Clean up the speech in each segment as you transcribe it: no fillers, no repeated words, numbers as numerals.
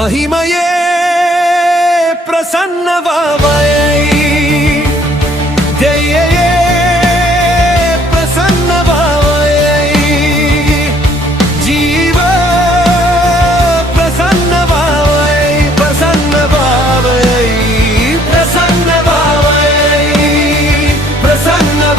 महिमये प्रसन्नभावयै जयये प्रसन्नभावयै जीव प्रसन्नभावयै प्रसन्नभावयै प्रसन्नभावयै प्रसन्नभावयै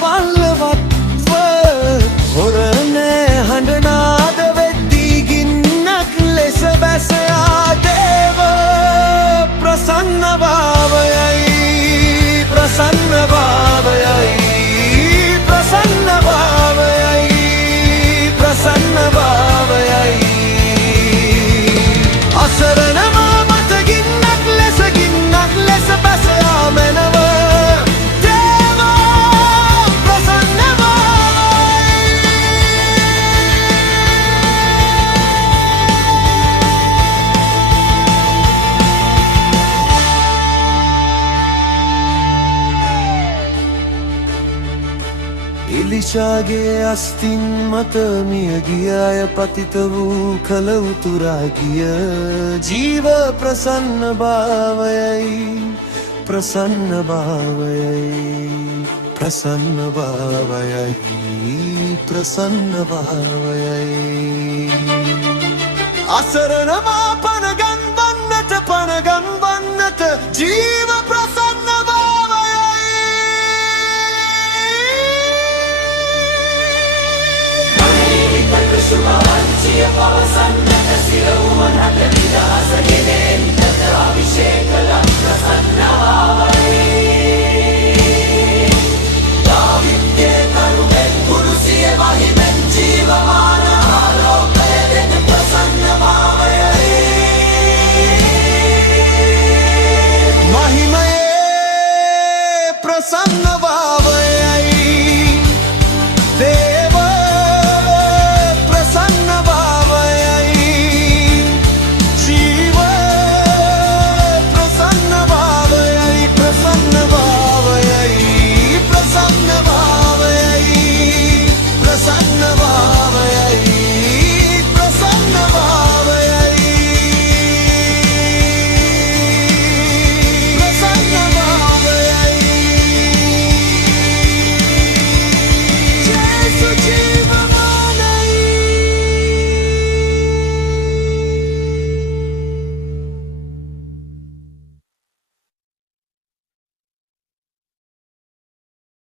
බලවත්ව හොරනේ හඬනාද වෙද්දී ගින්නක් ලෙස බැසයා දේව ප්‍රසන්න භාවයයි ප්‍රසන්න භාවයයි ප්‍රසන්න භාවයයි ප්‍රසන්න භාවයයි අසරණ මත ගින්නක් ලෙස බැසයා මැනව එලිෂාගේ අස්තින් මත මිය ගිය අය පතිත වූ කල උතුරා ගිය ජීව ප්‍රසන්න භාවයයි ප්‍රසන්න භාවයයි ප්‍රසන්න භාවයයි ප්‍රසන්න භාවයයි අසරණ මා පනගන්වන්නට ජීව ප්‍රසන්න शुभावंशीय पवसन्नत शिरोमन हत निदास गिरेन्द्र अभिषेक प्रसन्न